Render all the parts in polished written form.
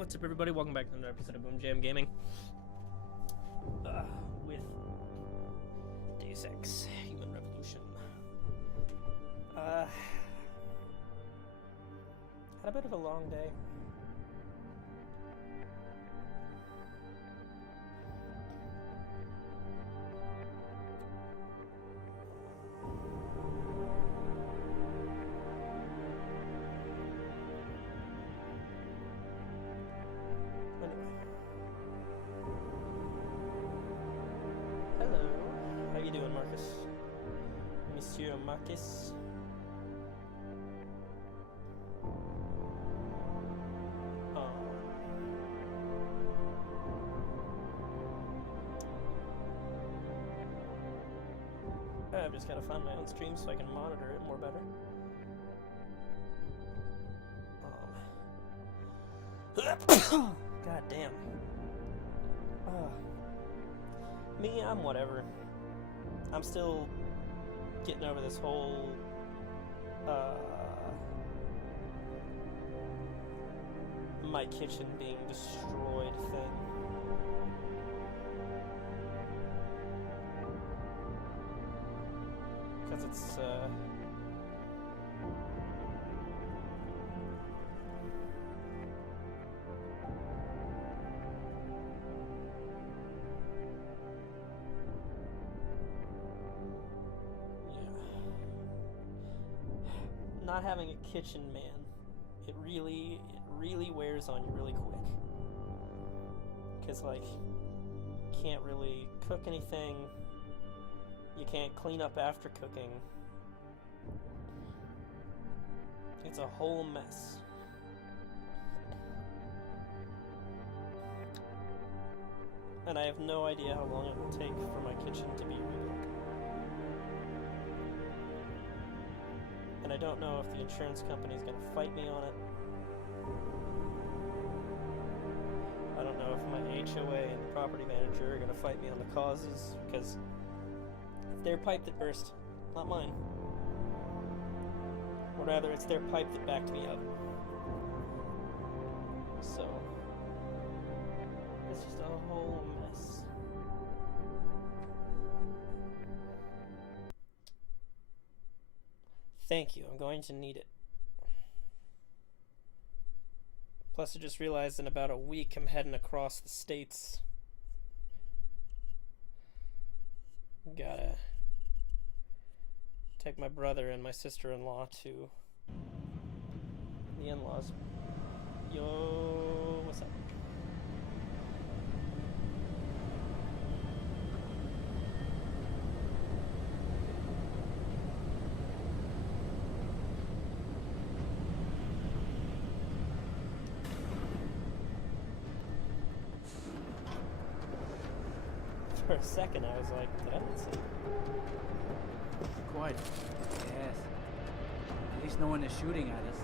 What's up, everybody? Welcome back to another episode of BoomJamGaming with Deus Ex Human Revolution. Had a bit of a long day. Monsieur Marcus. I've just got to find my own stream so I can monitor it more better. God damn. Me, I'm whatever. I'm still getting over this whole my kitchen being destroyed thing. Because it's not having a kitchen, man, it really wears on you really quick. Because, like, you can't really cook anything, you can't clean up after cooking. It's a whole mess. And I have no idea how long it will take for my kitchen to be rebuilt. And I don't know if the insurance company is going to fight me on it. I don't know if my HOA and the property manager are going to fight me on the causes, because it's their pipe that burst, not mine. Or rather, it's their pipe that backed me up. So, it's just a whole mess. Thank you, I'm going to need it. Plus, I just realized in about a week I'm heading across the states. Gotta take my brother and my sister-in-law to the in-laws. Yo, what's up? For a second, I was like, did I not see? Quite. Yes. At least no one is shooting at us.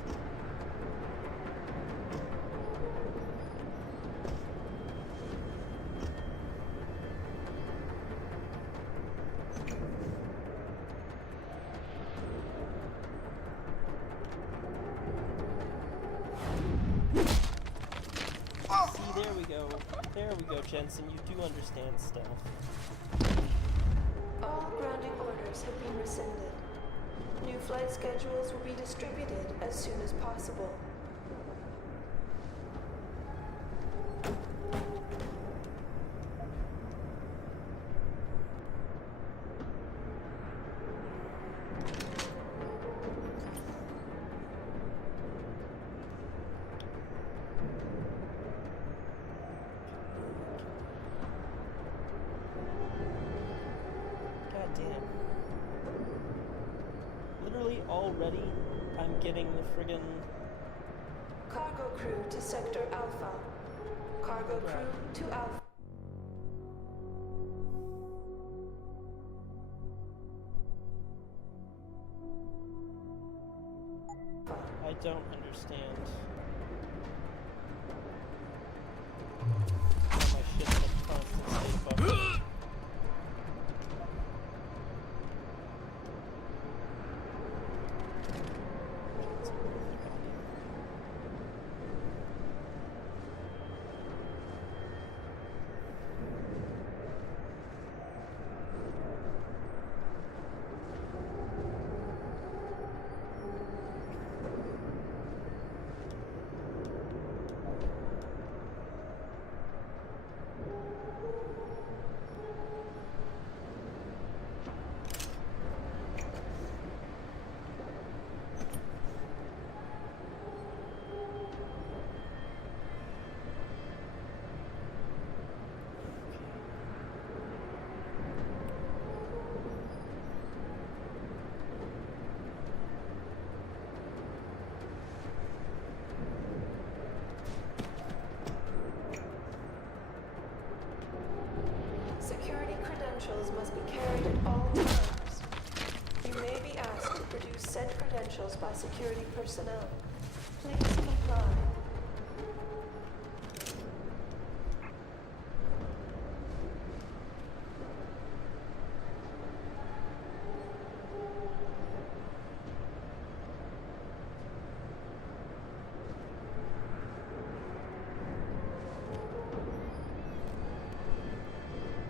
See, there we go. There we go, Jensen. You do understand stealth. All grounding orders have been rescinded. New flight schedules will be distributed as soon as possible. Literally already, I'm getting the friggin' Cargo crew to Sector Alpha. Cargo crew to Alpha. I don't understand how my shit's in a constant state buffer. credentials must be carried at all times. You may be asked to produce said credentials by security personnel. Please comply.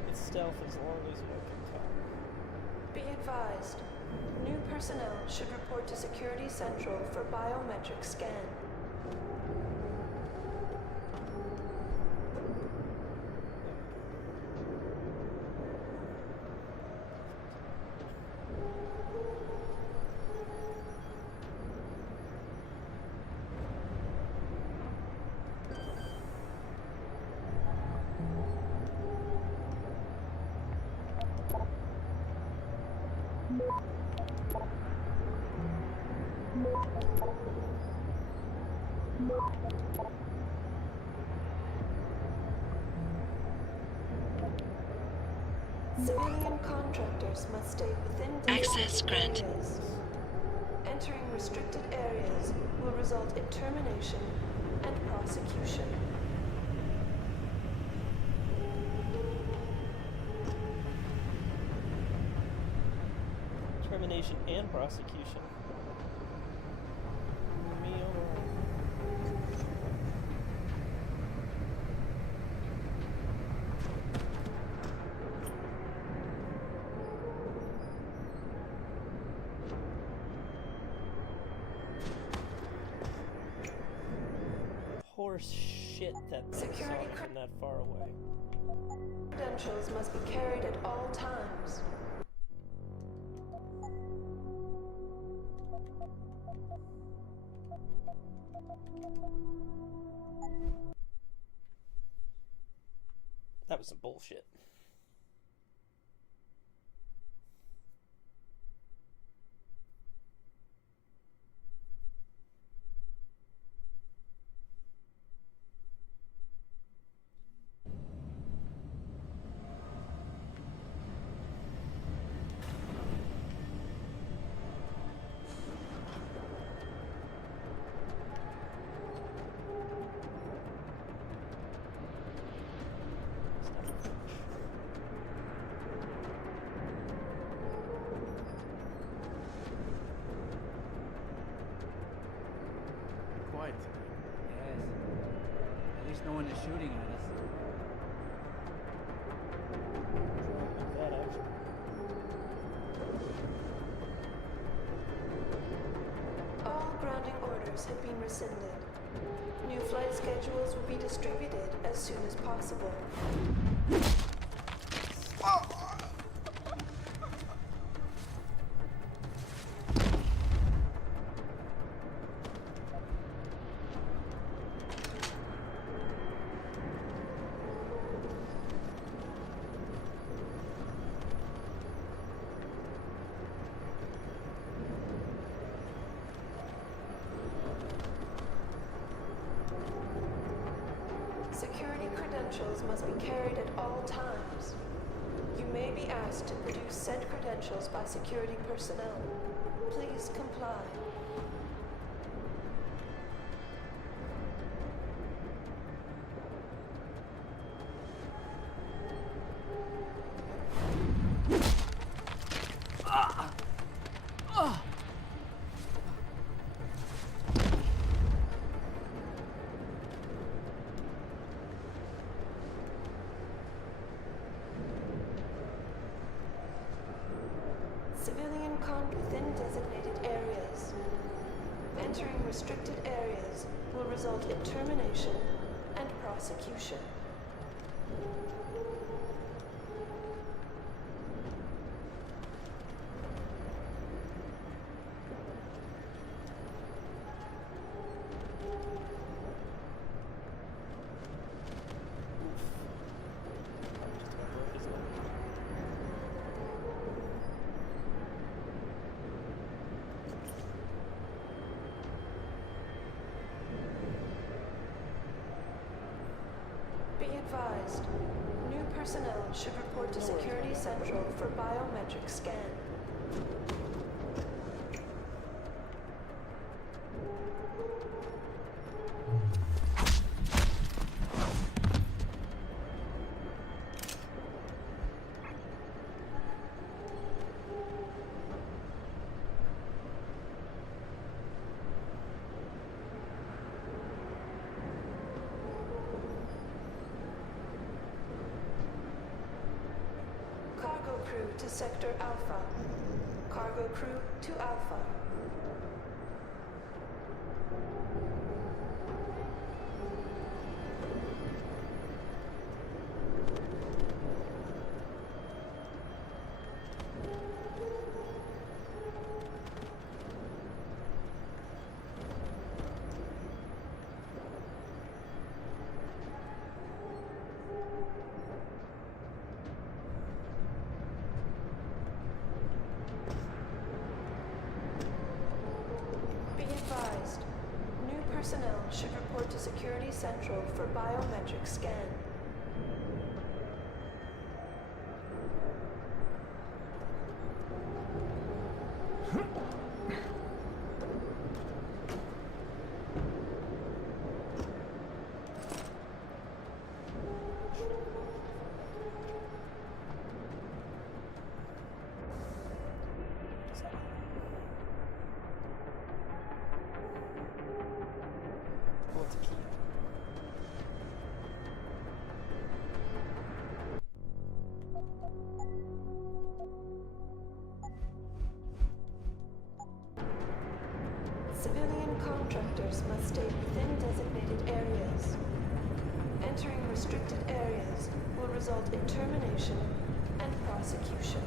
It's stealth as long as you can talk. Be advised, new personnel should report to Security Central for biometric scan. Civilian contractors must stay within Access designated granted. areas. Entering restricted areas will result in termination and prosecution. Termination and prosecution. Me alone. Horse shit that thing saw Security me from that far away. Credentials must be carried at all times. That was some bullshit. Quiet tonight. Yes. At least no one is shooting at us. That actually. All grounding orders have been rescinded. New flight schedules will be distributed as soon as possible. Security credentials must be carried at all times. You may be asked to produce said credentials by security personnel. Please comply. Civilian con within designated areas. Entering restricted areas will result in termination and prosecution. Be advised, new personnel should report to Security Central for biometric scan. Cargo crew to Sector Alpha. Cargo crew to Alpha. Be advised, new personnel should report to Security Central for biometric scan. What's a key? Civilian contractors must stay within designated areas. Entering restricted areas will result in termination and prosecution.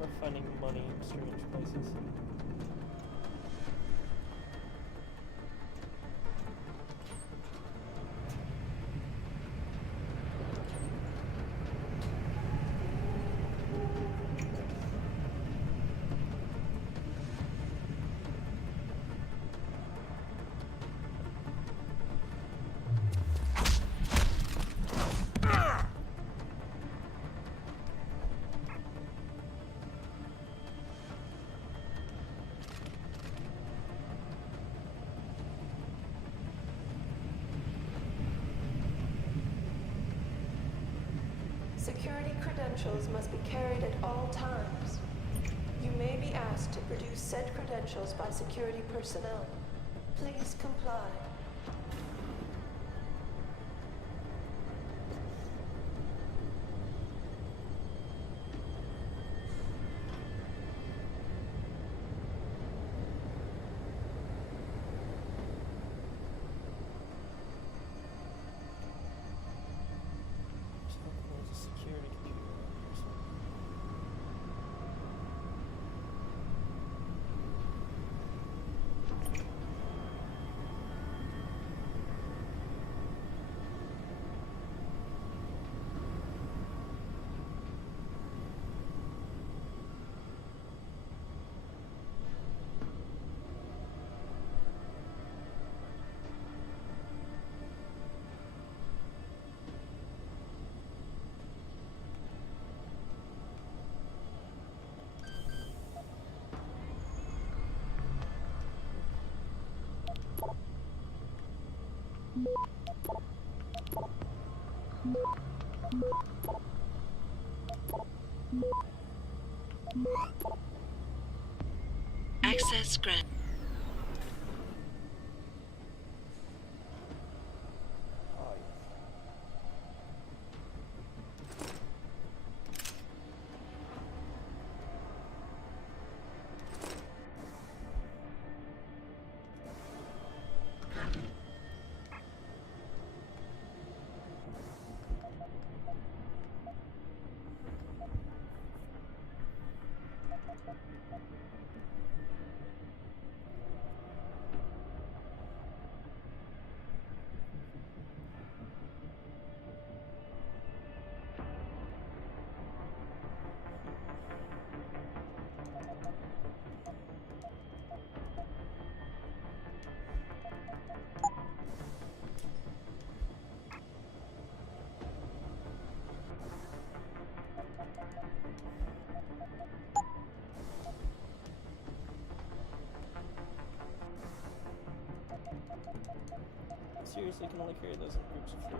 We're finding money in strange places. Security credentials must be carried at all times. You may be asked to produce said credentials by security personnel. Please comply. There's a security computer or something. Access granted. Oh, yes. seriously can only carry those in groups of 3.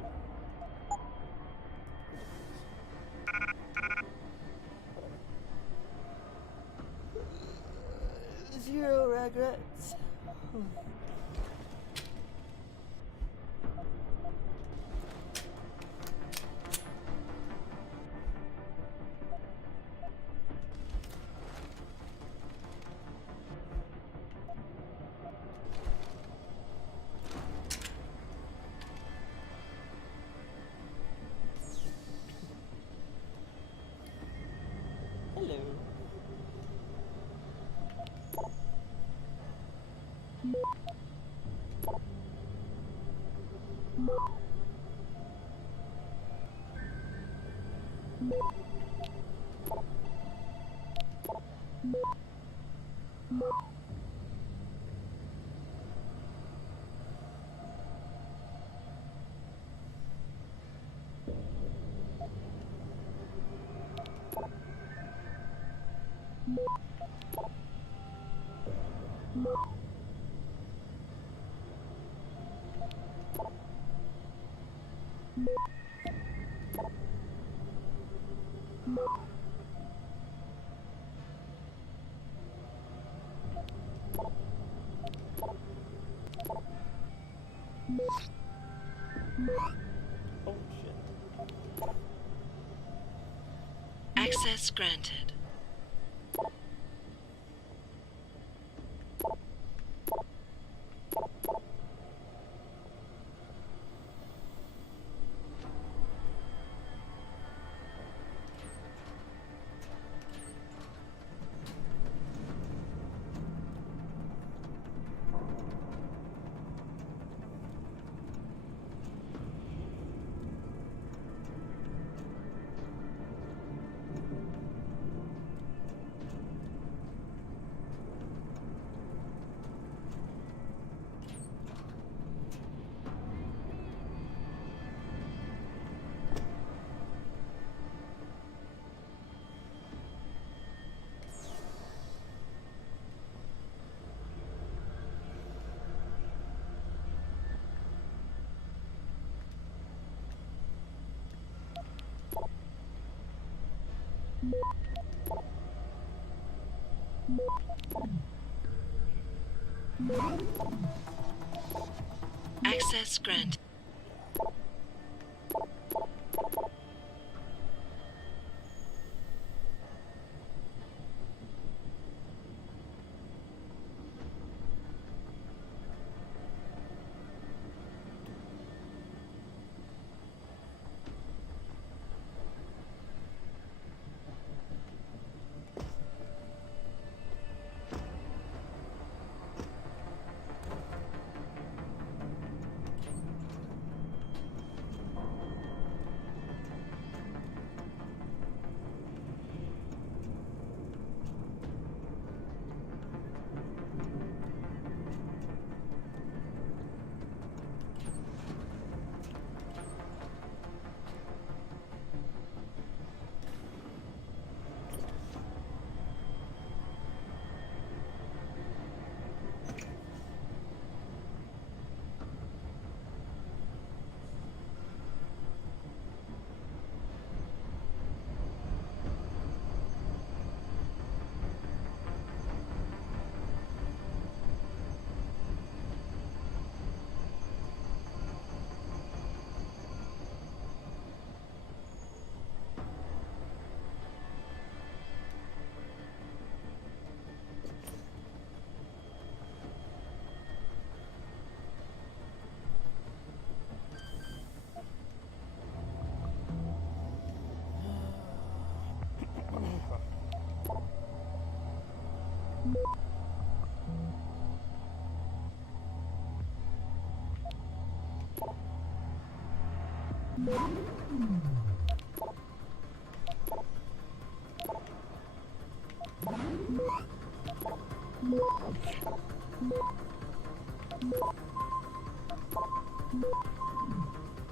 Whatever. Zero regrets. Hello. Oh shit. Access granted. Access granted.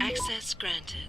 Access granted.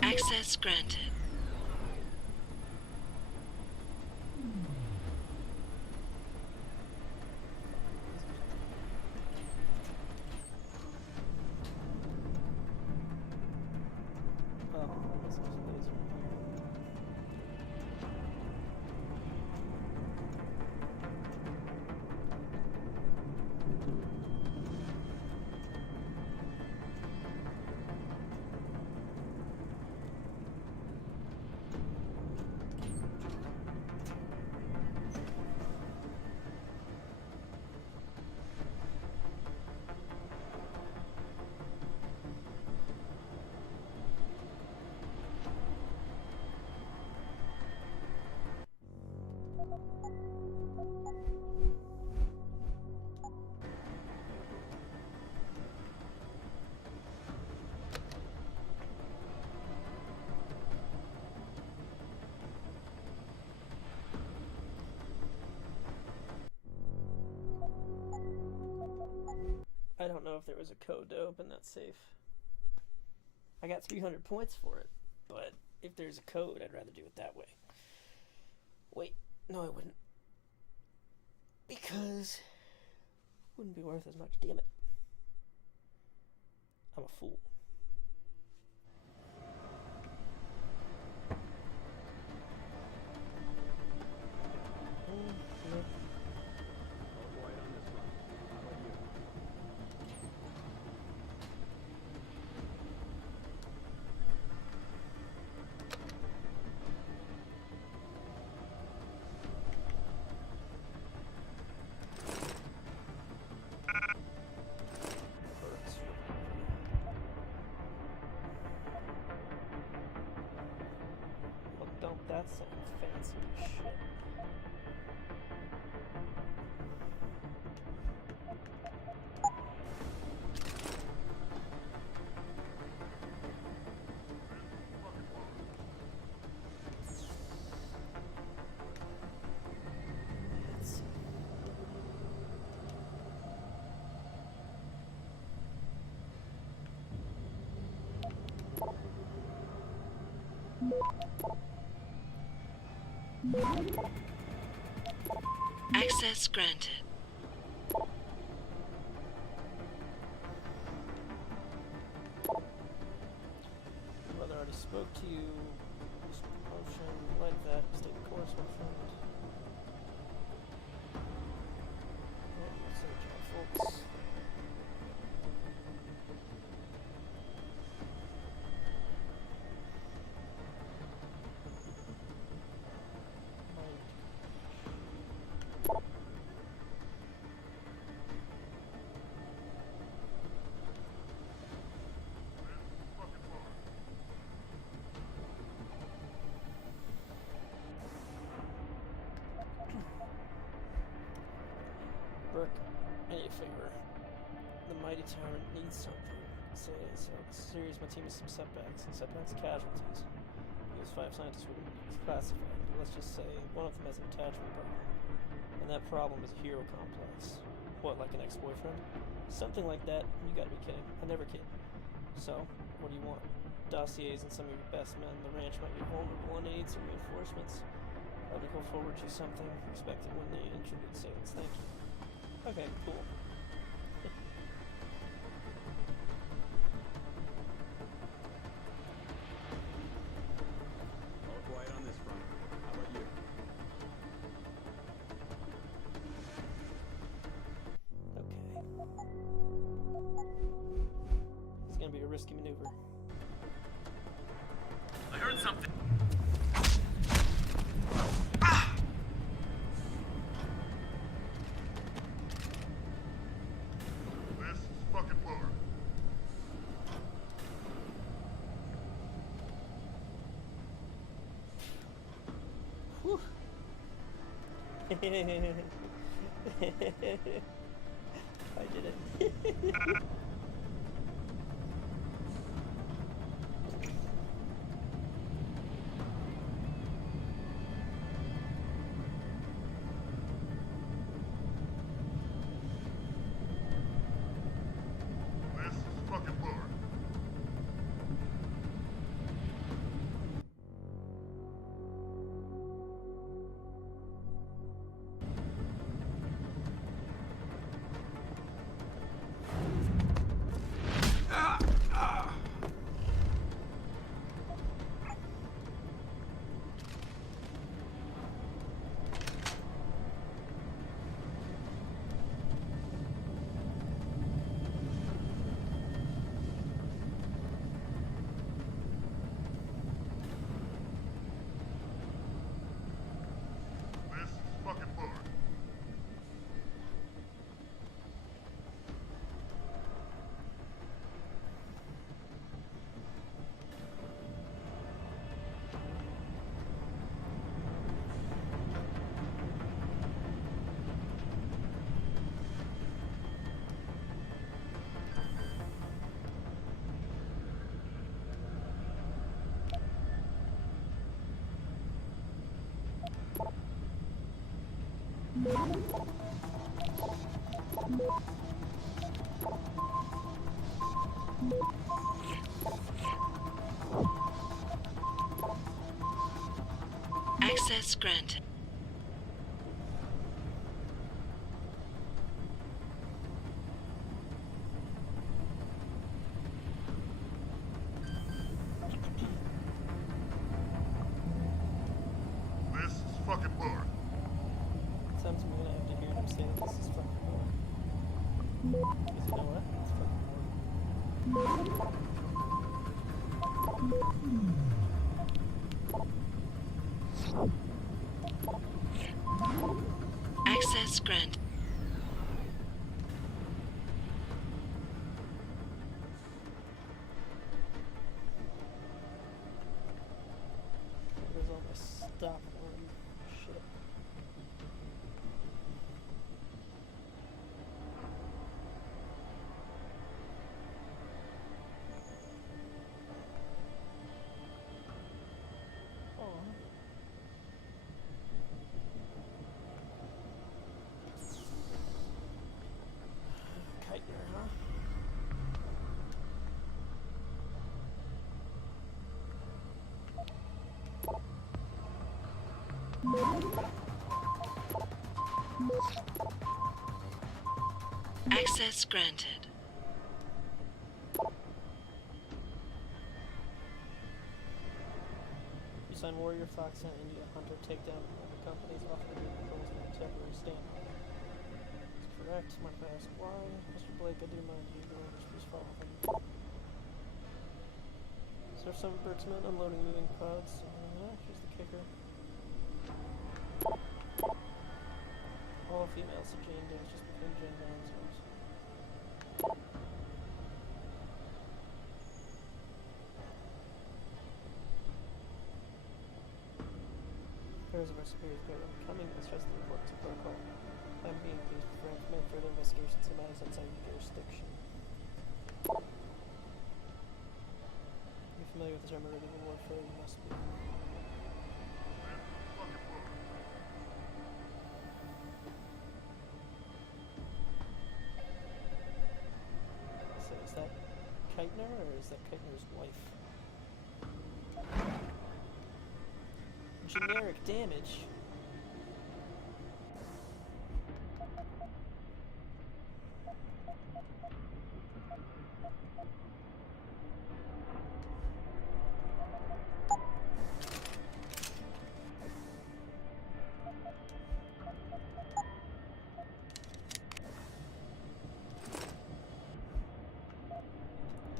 Access granted. Oh, I guess there's a laser in here. I don't know if there was a code to open that safe. I got 300 points for it, but if there's a code, I'd rather do it that way. Wait, no, I wouldn't. Because it wouldn't be worth as much, damn it. I'm a fool. Nope. All right on this one. How about you? Well, don't that sound fancy as shit. Let's see. Access granted. Brother already spoke to you. Boost promotion, like that. Stay the course, my friend. Alright, let's see job, folks. Brooke, I need a favor. The mighty tyrant needs something. Say so. Series, my team has some setbacks, and setbacks casualties. He has 5 scientists who are classified. Let's just say one of them has an attachment problem. And that problem is a hero complex. What, like an ex-boyfriend? Something like that? You gotta be kidding. I never kid. So, what do you want? Dossiers and some of your best men. The ranch might be vulnerable and they need some reinforcements. I'll go forward you something. Expect it when they introduce sales. Thank you. Okay, cool. All quiet on this front. How about you? Okay. It's gonna be a risky maneuver. I heard something. This is fucking blower. Whew. I did it. This is fucking blower. This is fucking blower. Access granted. This is fucking blower. Sometimes I'm gonna have to hear him say that this is fucking war. Because you know what? It's fucking war. Access granted. Where's all my stop worm shit? Oh. Kitener, huh? Access granted. You sign Warrior Fox and India Hunter takedown from the company's offering vehicles and temporary standby. That's correct. Mind if I ask why? Mr. Blake, I do mind you. Your orders, please follow them. Serve some Bergsmen unloading moving pods. Here's the kicker. All females of Jane Doe's just became Jane Doe's. Pairs of our superiors go around becoming as just the report to protocol. I'm being pleased for make further investigations into matters outside your jurisdiction. You're familiar with the term of warfare, you must be. Fucking blower. So is that Keitner, or is that Keitner's wife? Generic damage.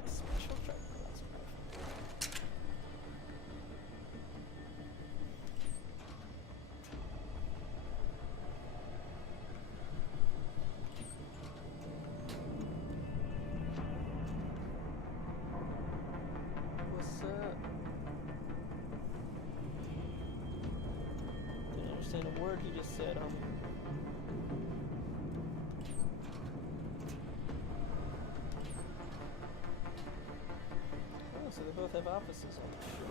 Special track class. What's up? Didn't understand a word he just said. Oh, so they both have offices on the ship.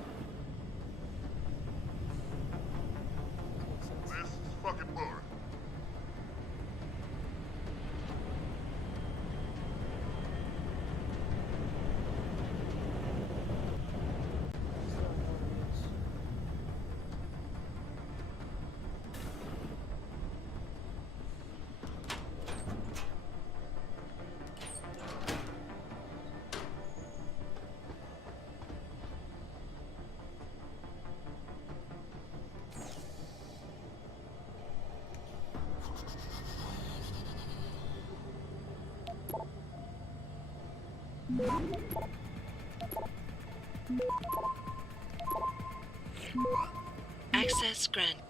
Makes sense. This is fucking boring. So, warnings. Access granted.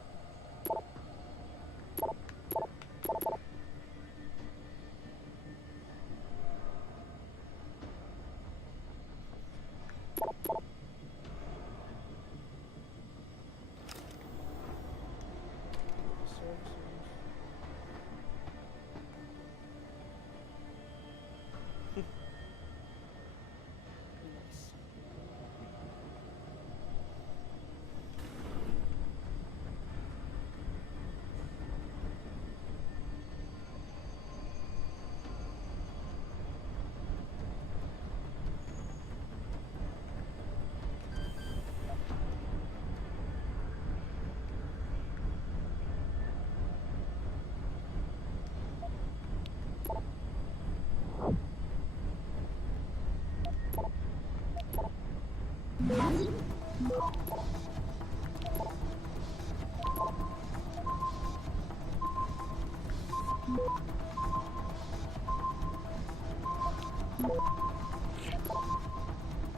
Nice.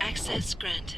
Access granted.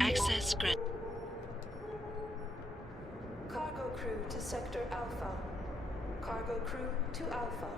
Access granted. Cargo crew to Sector Alpha. Cargo crew to Alpha.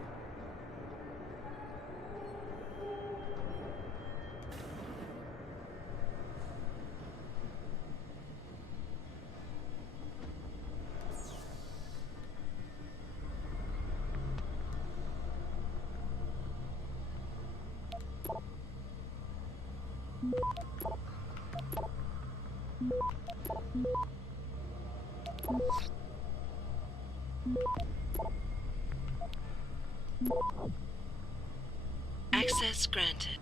Access granted.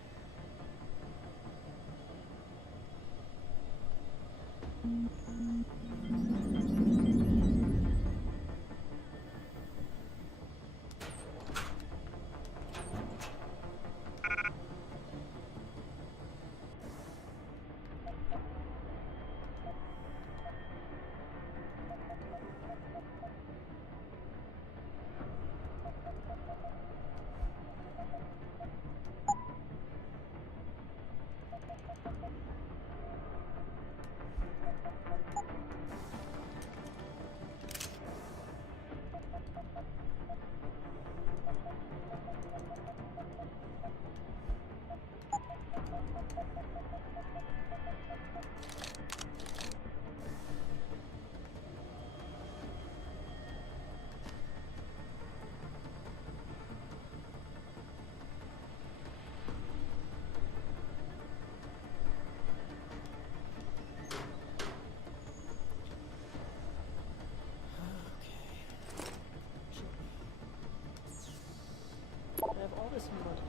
this money?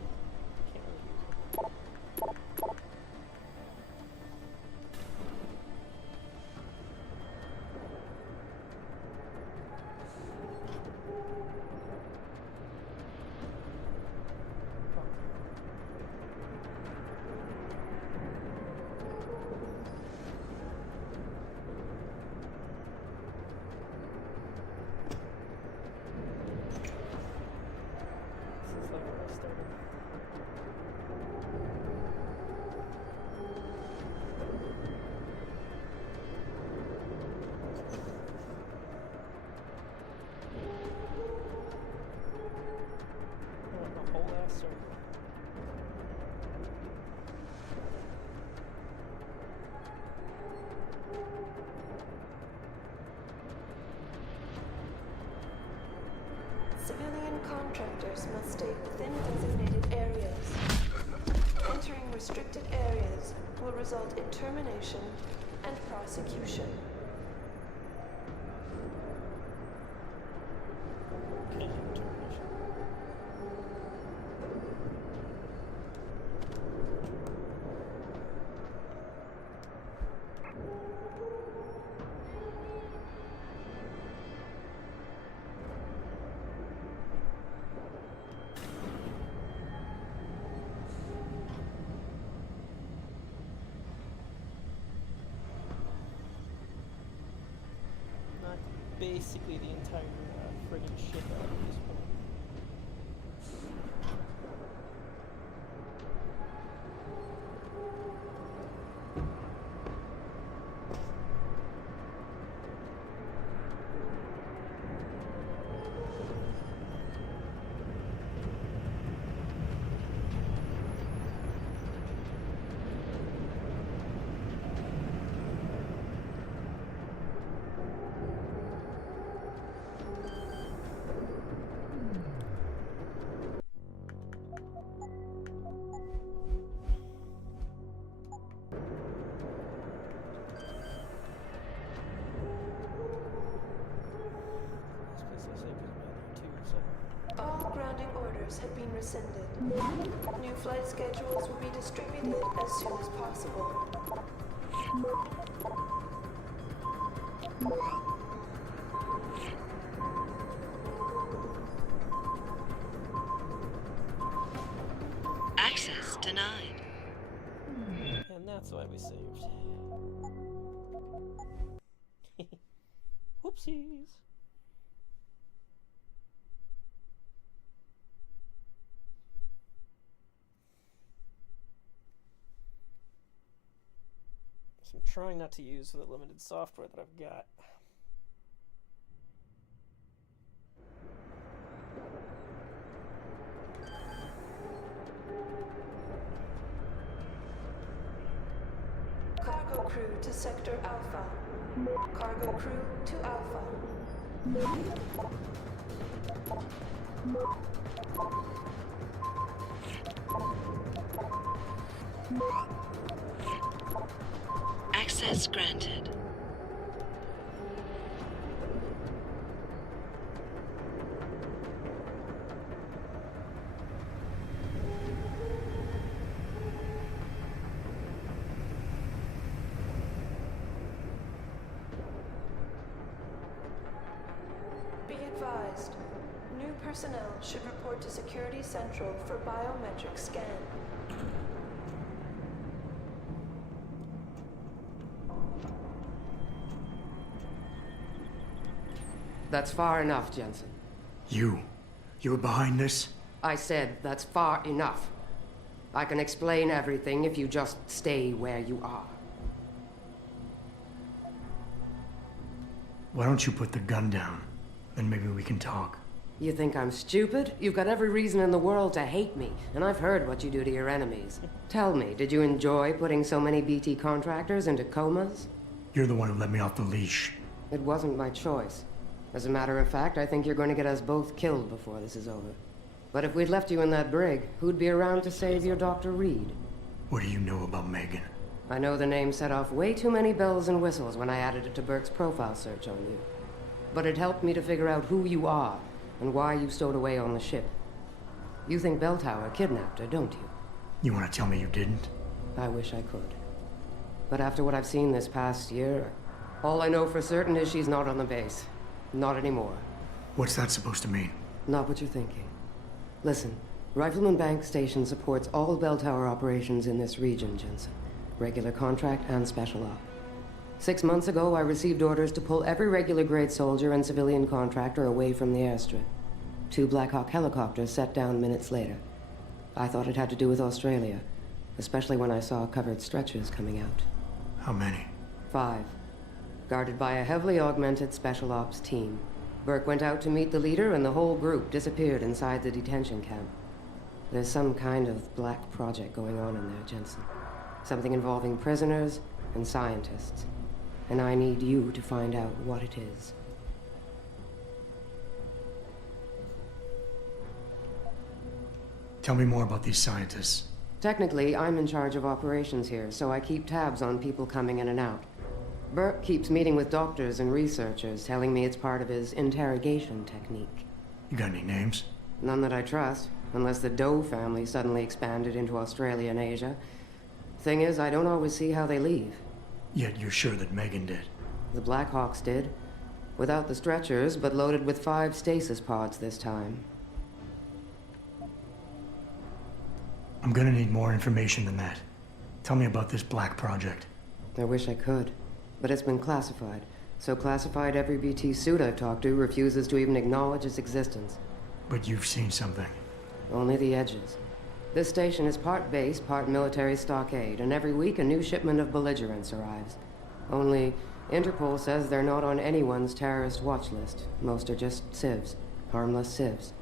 Can't really use it. This is like where I started. I want the whole ass circle. Civilian contractors must stay within designated areas. Entering restricted areas will result in termination and prosecution. Okay, termination. Knock basically the entire friggin' ship out at this point. This place looks like there's another too, so. All grounding orders have been rescinded. New flight schedules will be distributed as soon as possible. Access denied. And that's why we saved. Whoopsies. So I'm trying not to use the limited software that I've got. Cargo crew to Sector Alpha. Cargo crew to Alpha. Access granted. Be advised, new personnel should report to Security Central for biometric scan. That's far enough, Jensen. You were behind this? I said that's far enough. I can explain everything if you just stay where you are. Why don't you put the gun down? Then maybe we can talk. You think I'm stupid? You've got every reason in the world to hate me, and I've heard what you do to your enemies. Tell me, did you enjoy putting so many BT contractors into comas? You're the one who let me off the leash. It wasn't my choice. As a matter of fact, I think you're going to get us both killed before this is over. But if we'd left you in that brig, who'd be around to save your Dr. Reed? What do you know about Megan? I know the name set off way too many bells and whistles when I added it to Burke's profile search on you. But it helped me to figure out who you are and why you stowed away on the ship. You think Bell Tower kidnapped her, don't you? You want to tell me you didn't? I wish I could. But after what I've seen this past year, all I know for certain is she's not on the base. Not anymore. What's that supposed to mean? Not what you're thinking. Listen, Rifleman Bank Station supports all Bell Tower operations in this region, Jensen. Regular contract and special op. 6 months ago, I received orders to pull every regular grade soldier and civilian contractor away from the airstrip. 2 Black Hawk helicopters set down minutes later. I thought it had to do with Australia, especially when I saw covered stretchers coming out. How many? 5. Guarded by a heavily augmented special ops team. Burke went out to meet the leader and the whole group disappeared inside the detention camp. There's some kind of black project going on in there, Jensen. Something involving prisoners and scientists. And I need you to find out what it is. Tell me more about these scientists. Technically, I'm in charge of operations here, so I keep tabs on people coming in and out. Burke keeps meeting with doctors and researchers, telling me it's part of his interrogation technique. You got any names? None that I trust, unless the Doe family suddenly expanded into Australia and Asia. Thing is, I don't always see how they leave. Yet you're sure that Megan did. The Blackhawks did. Without the stretchers, but loaded with 5 stasis pods this time. I'm gonna need more information than that. Tell me about this black project. I wish I could, but it's been classified. So classified every BT suit I've talked to refuses to even acknowledge its existence. But you've seen something. Only the edges. This station is part base, part military stockade, and every week a new shipment of belligerents arrives. Only, Interpol says they're not on anyone's terrorist watch list. Most are just civs. Harmless civs.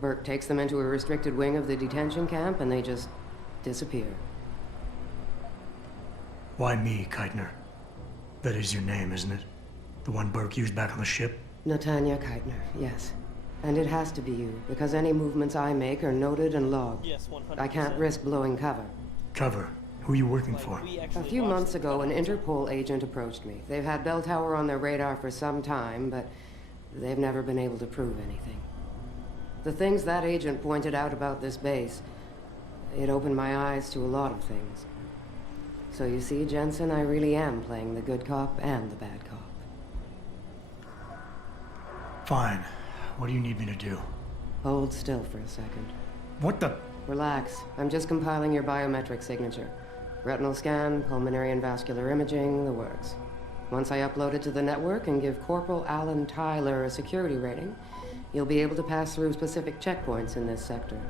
Burke takes them into a restricted wing of the detention camp, and they just disappear. Why me, Keitner? That is your name, isn't it? The one Burke used back on the ship? Natanya Keitner, yes. And it has to be you, because any movements I make are noted and logged. Yes, 100%. I can't risk blowing cover. Cover? Who are you working Like, for? we A actually few watched months the ago, an video. Interpol agent approached me. They've had Bell Tower on their radar for some time, but they've never been able to prove anything. The things that agent pointed out about this base, it opened my eyes to a lot of things. So you see, Jensen, I really am playing the good cop and the bad cop. Fine. What do you need me to do? Hold still for a second. What the? Relax. I'm just compiling your biometric signature. Retinal scan, pulmonary and vascular imaging, the works. Once I upload it to the network and give Corporal Alan Tyler a security rating, you'll be able to pass through specific checkpoints in this sector.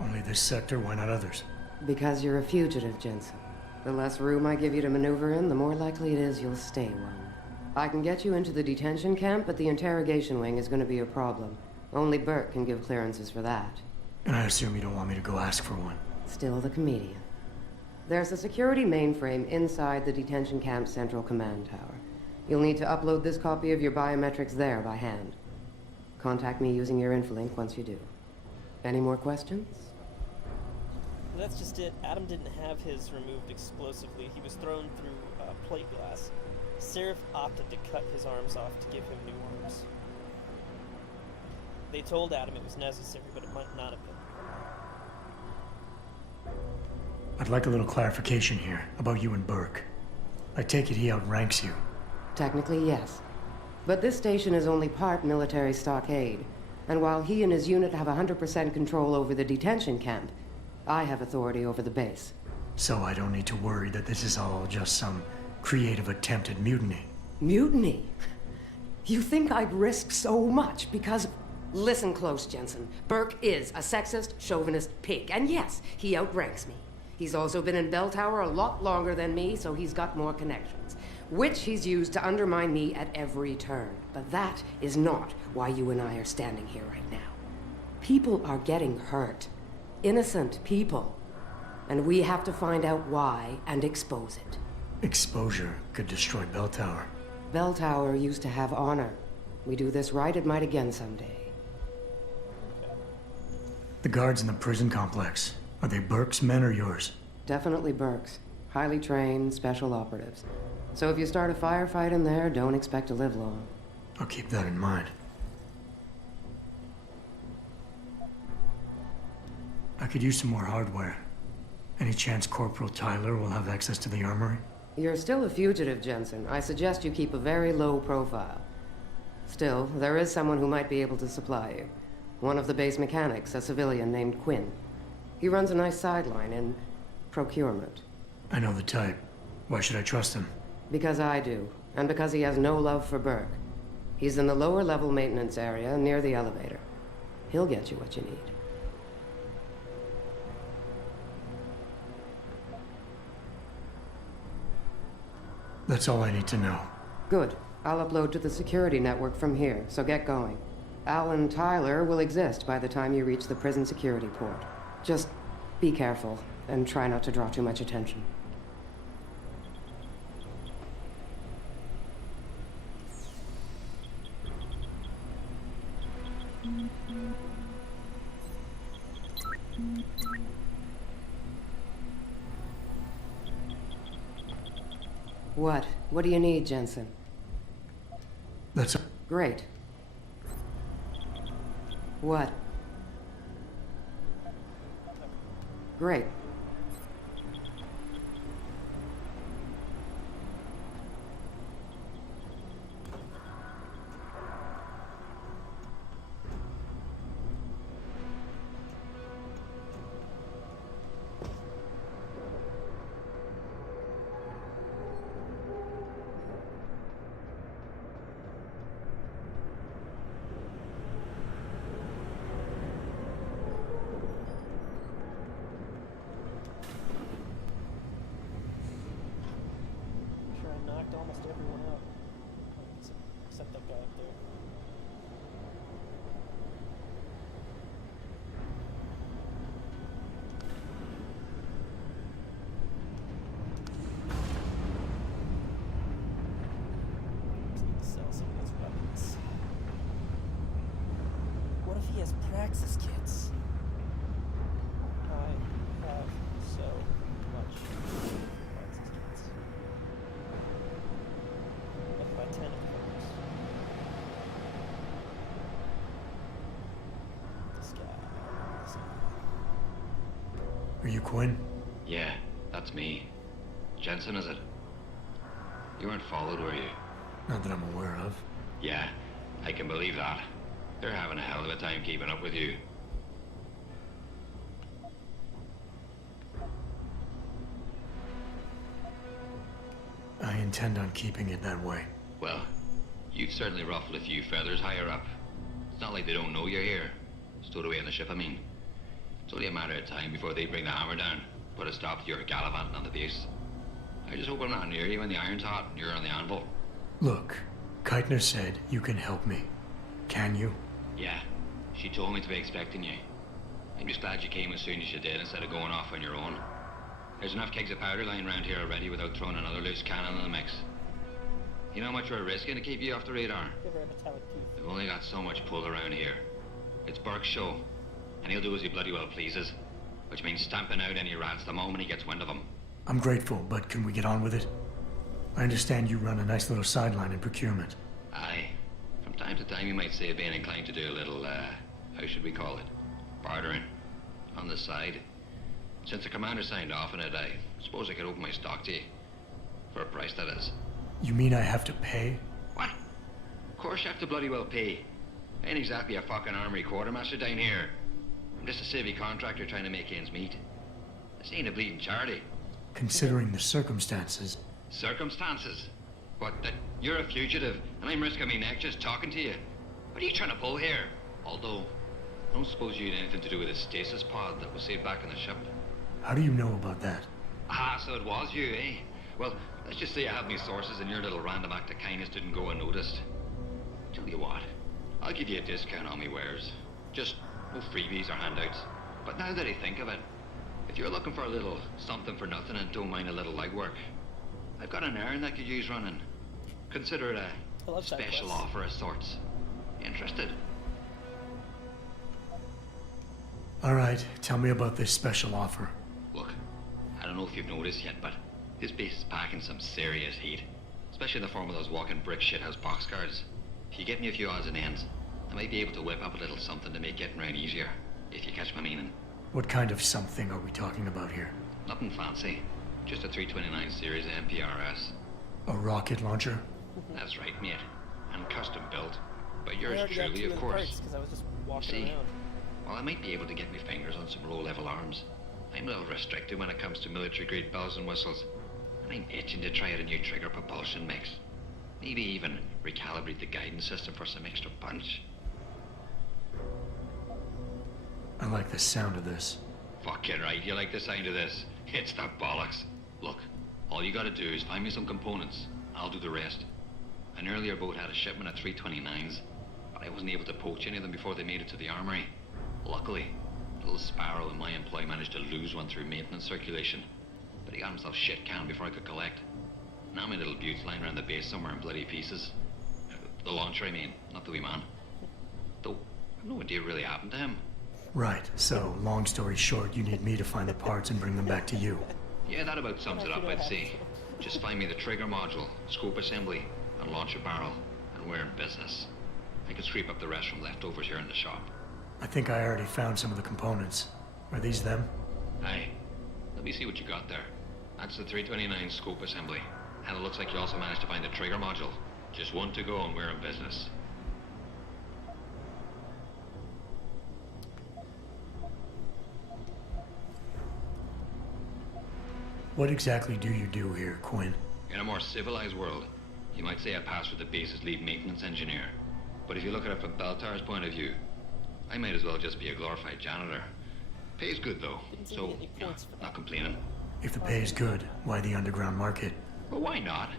Only this sector, why not others? Because you're a fugitive, Jensen. The less room I give you to maneuver in, the more likely it is you'll stay one. I can get you into the detention camp, but the interrogation wing is going to be a problem. Only Burke can give clearances for that. And I assume you don't want me to go ask for one. Still the comedian. There's a security mainframe inside the detention camp's central command tower. You'll need to upload this copy of your biometrics there by hand. Contact me using your infolink once you do. Any more questions? That's just it. Adam didn't have his removed explosively. He was thrown through plate glass. Seraph opted to cut his arms off to give him new arms. They told Adam it was necessary, but it might not have been. I'd like a little clarification here about you and Burke. I take it he outranks you. Technically, yes. But this station is only part military stockade. And while he and his unit have 100% control over the detention camp, I have authority over the base. So I don't need to worry that this is all just some creative attempt at mutiny. Mutiny? You think I'd risk so much because... Listen close, Jensen. Burke is a sexist, chauvinist pig. And yes, he outranks me. He's also been in Bell Tower a lot longer than me, so he's got more connections. Which he's used to undermine me at every turn. But that is not why you and I are standing here right now. People are getting hurt. Innocent people. And we have to find out why and expose it. Exposure could destroy Bell Tower. Bell Tower used to have honor. We do this right, it might again someday. The guards in the prison complex, are they Burke's men or yours? Definitely Burke's. Highly trained, special operatives. So if you start a firefight in there, don't expect to live long. I'll keep that in mind. I could use some more hardware. Any chance Corporal Tyler will have access to the armory? You're still a fugitive, Jensen. I suggest you keep a very low profile. Still, there is someone who might be able to supply you. One of the base mechanics, a civilian named Quinn. He runs a nice sideline in procurement. I know the type. Why should I trust him? Because I do, and because he has no love for Burke. He's in the lower level maintenance area near the elevator. He'll get you what you need. That's all I need to know. Good. I'll upload to the security network from here, so get going. Alan Tyler will exist by the time you reach the prison security port. Just be careful, and try not to draw too much attention. What? What do you need, Jensen? That's... Great. What? Great. Sure, I knocked almost everyone out. Except that guy up there. Just need to sell some of these weapons. What if he has Praxis kits? I have so much Praxis kits. I can buy 10 of those. This guy. This guy. Are you Quinn? Yeah, that's me. Jensen, is it? You weren't followed, were you? Not that I'm aware of. Yeah, I can believe that. They're having a hell of a time keeping up with you. I intend on keeping it that way. Well, you've certainly ruffled a few feathers higher up. It's not like they don't know you're here. Stowed away on the ship, I mean. It's only a matter of time before they bring the hammer down. Put a stop to your gallivanting on the base. I just hope I'm not near you when the iron's hot and you're on the anvil. Look, Keitner said you can help me. Can you? Yeah, she told me to be expecting you. I'm just glad you came as soon as you did instead of going off on your own. There's enough kegs of powder lying around here already without throwing another loose cannon in the mix. You know how much we're risking to keep you off the radar? Give her a metallic teeth. We've only got so much pull around here. It's Burke's show, and he'll do as he bloody well pleases. Which means stamping out any rats the moment he gets wind of them. I'm grateful, but can we get on with it? I understand you run a nice little sideline in procurement. Aye. From time to time you might say being inclined to do a little, how should we call it? Bartering. On the side. Since the commander signed off on it, I suppose I could open my stock to you. For a price, that is. You mean I have to pay? What? Of course you have to bloody well pay. I ain't exactly a fucking armory quartermaster down here. I'm just a civvy contractor trying to make ends meet. This ain't a bleeding charity. Considering the circumstances. Circumstances? What, that you're a fugitive and I'm risking my neck just talking to you? What are you trying to pull here? Although, I don't suppose you had anything to do with the stasis pod that was saved back in the ship. How do you know about that? Ah, so it was you, eh? Well, let's just say I have my sources and your little random act of kindness didn't go unnoticed. Tell you what, I'll give you a discount on me wares. Just no freebies or handouts. But now that I think of it, if you're looking for a little something for nothing and don't mind a little legwork, I've got an errand that could use running. Consider it a special offer of sorts. Interested? All right, tell me about this special offer. Look, I don't know if you've noticed yet, but this base is packing some serious heat. Especially in the form of those walking brick shithouse boxcars. If you get me a few odds and ends, I might be able to whip up a little something to make getting around easier, if you catch my meaning. What kind of something are we talking about here? Nothing fancy. Just a 329 series MPRS. A rocket launcher? That's right, mate. And custom built. But I yours already got truly, two of the course. parts because I was just walking See? around. Well, I might be able to get my fingers on some low-level arms. I'm a little restricted when it comes to military-grade bells and whistles. And I'm itching to try out a new trigger propulsion mix. Maybe even recalibrate the guidance system for some extra punch. I like the sound of this. Fucking right, you like the sound of this? It's the bollocks. Look, all you gotta do is find me some components. I'll do the rest. An earlier boat had a shipment of 329s, but I wasn't able to poach any of them before they made it to the armory. Luckily, little Sparrow in my employ managed to lose one through maintenance circulation, but he got himself shit canned before I could collect. Now my little bute's lying around the base somewhere in bloody pieces. The launcher, I mean, not the wee man. Though, I've no idea what really happened to him. Right, so, long story short, you need me to find the parts and bring them back to you. Yeah, that about sums it up, I'd say. Just find me the trigger module, scope assembly, and launch a barrel, and we're in business. I can sweep up the rest from leftovers here in the shop. I think I already found some of the components. Are these them? Aye. Let me see what you got there. That's the 329 scope assembly. And it looks like you also managed to find the trigger module. Just one to go and we're in business. What exactly do you do here, Quinn? In a more civilized world, you might say I pass for the base's lead maintenance engineer. But if you look at it from Beltar's point of view, I might as well just be a glorified janitor. Pays good though, so you know, not complaining. If the pay is good, why the underground market? Well, why not?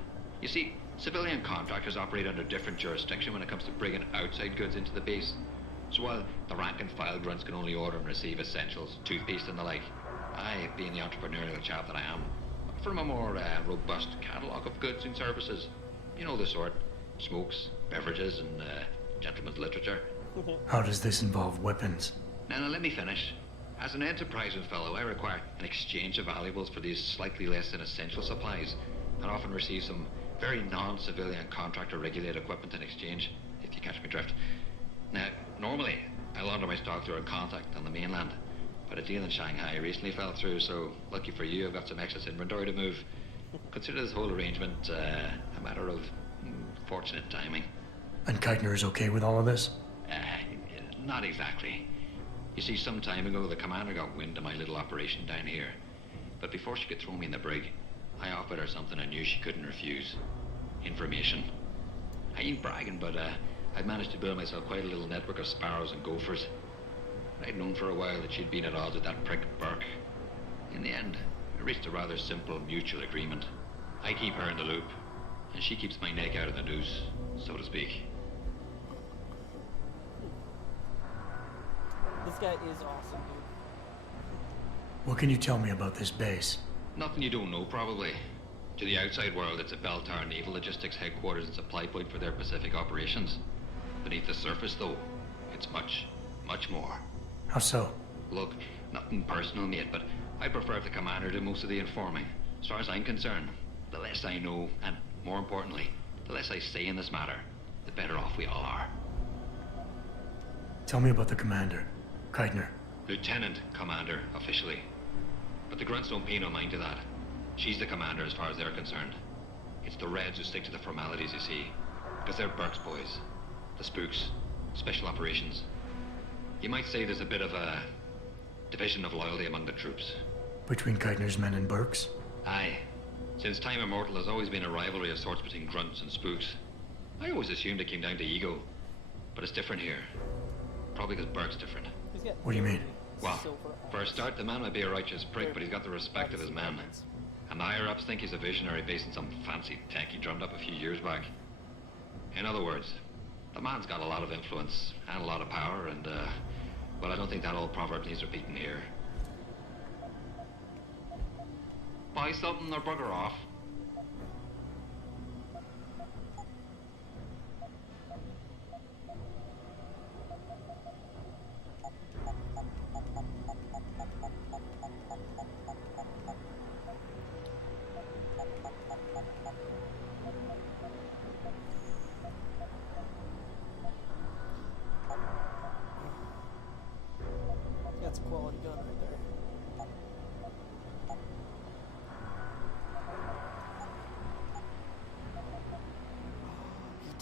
You see, civilian contractors operate under different jurisdiction when it comes to bringing outside goods into the base. So while the rank and file grunts can only order and receive essentials, toothpaste and the like, I, being the entrepreneurial chap that I am, from a more robust catalogue of goods and services. You know the sort. Smokes, beverages, and gentleman's literature. How does this involve weapons? Now, let me finish. As an enterprising fellow, I require an exchange of valuables for these slightly less than essential supplies, and often receive some very non-civilian contractor-regulated equipment in exchange, if you catch my drift. Now, normally, I launder my stock through a contact on the mainland, but a deal in Shanghai recently fell through, so lucky for you, I've got some excess inventory to move. Consider this whole arrangement a matter of fortunate timing. And Keitner is okay with all of this? Not exactly. You see, some time ago, the commander got wind of my little operation down here. But before she could throw me in the brig, I offered her something I knew she couldn't refuse. Information. I ain't bragging, but I'd managed to build myself quite a little network of sparrows and gophers. I'd known for a while that she'd been at odds with that prick Burke. In the end, I reached a rather simple mutual agreement. I keep her in the loop, and she keeps my neck out of the noose, so to speak. This guy is awesome, dude. What can you tell me about this base? Nothing you don't know, probably. To the outside world, it's a Beltar Naval Logistics headquarters and supply point for their Pacific operations. Beneath the surface, though, it's much, much more. How so? Look, nothing personal, mate, but I prefer if the commander did most of the informing. As far as I'm concerned, the less I know, and more importantly, the less I say in this matter, the better off we all are. Tell me about the commander, Keitner. Lieutenant Commander, officially. But the grunts don't pay no mind to that. She's the commander as far as they're concerned. It's the Reds who stick to the formalities, you see. Because they're Burke's boys. The spooks. Special operations. You might say there's a bit of a division of loyalty among the troops. Between Keitner's men and Burke's? Aye. Since time immortal, there's always been a rivalry of sorts between grunts and spooks. I always assumed it came down to ego. But it's different here. Probably because Burke's different. He's got What do you mean? Well, silver for a start, the man might be a righteous prick, but he's got the respect of his men. And the higher-ups think he's a visionary based on some fancy tech he drummed up a few years back. In other words, the man's got a lot of influence and a lot of power, and, well, I don't think that old proverb needs repeating here. Buy something or bugger off. That's a quality gun right there.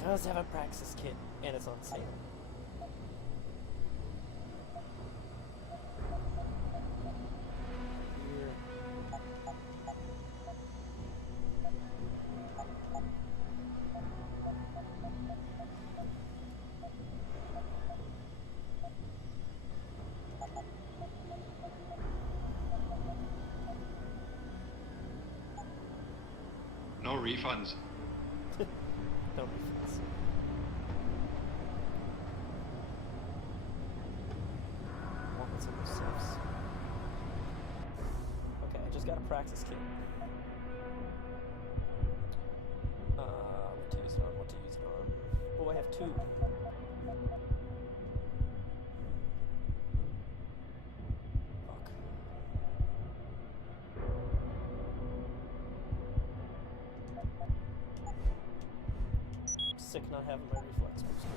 does have a Praxis kit, and it's on sale. Here. No refunds. No refunds. What's in those safes? Okay, I just got a Praxis kit. What to use it on? What to use it on? Oh, I have two. Fuck. Sick not having my reflex booster.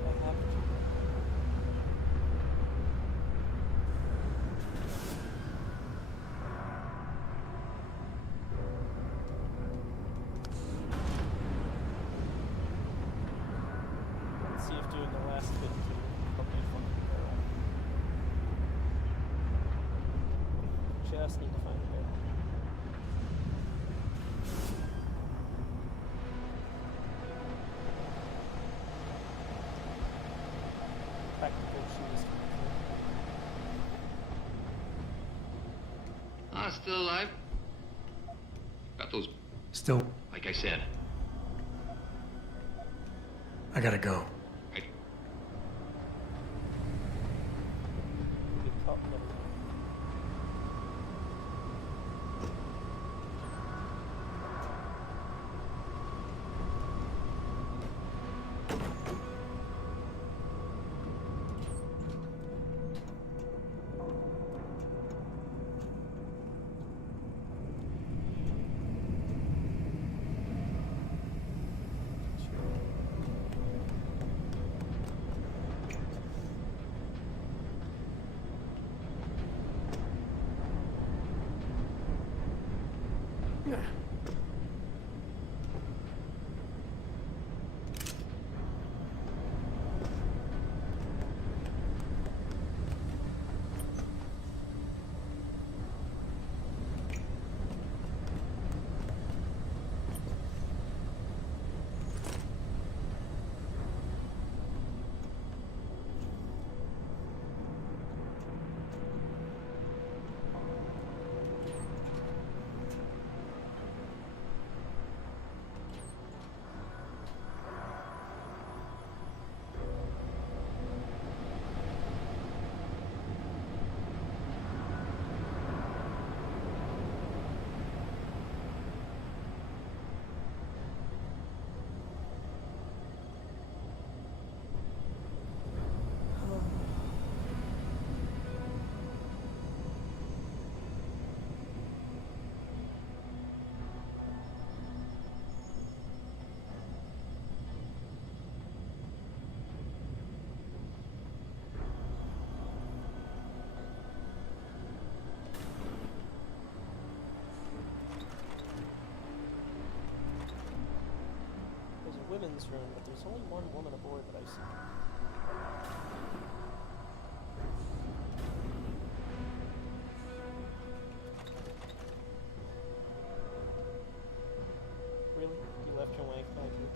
I have to. Let's see if doing the last bit can help me find the barrel. Just need to find the barrel. Practical shoes. Ah, still alive. Got those, Still, like I said. I gotta go. I, Get caught in the women's room, but there's only one woman aboard that I've seen. Really? You left your wank back here?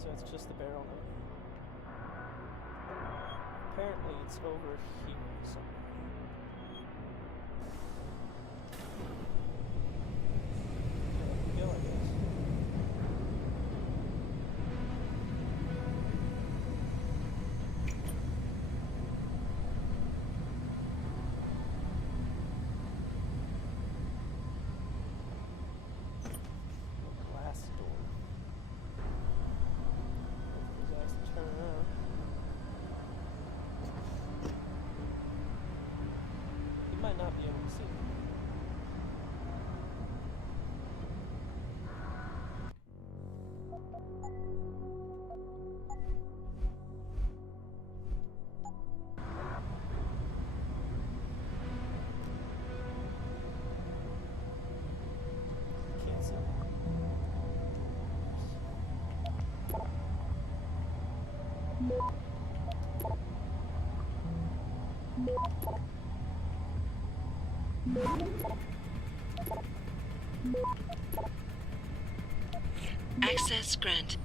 So it's just the barrel now. Apparently it's over here somewhere. There we go, I guess. Glass door. These guys turn around. You might not be able to see them. Can't see them. Access granted.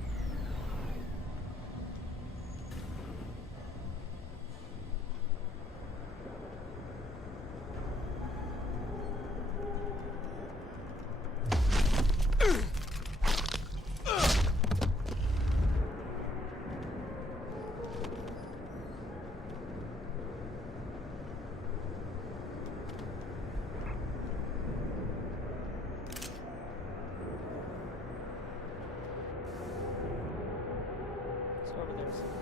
It's over there somewhere.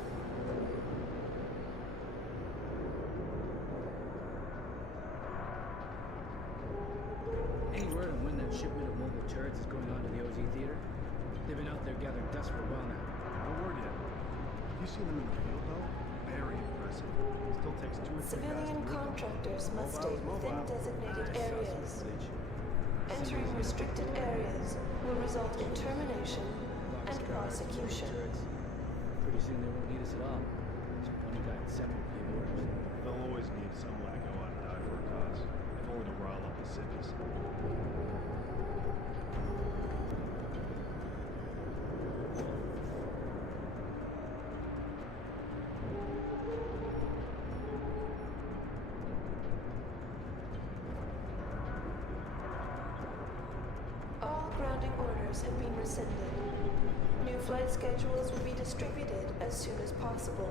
Any word on when that shipment of mobile turrets is going on to the OZ theater? They've been out there gathering dust for a while now. No word yet. You seen them in the field, though? Very impressive. Still takes 2 or 3 guys to Civilian move them. contractors must stay Mobile's within mobile. designated I saw some areas. footage. Entering restricted areas will result in termination and prosecution. Pretty soon they won't need us at all. So one guy in seven will give orders. They'll always need someone to go out and die for a cause, if only to rile up the cities. All grounding orders have been rescinded. New flight schedules will be distributed as soon as possible.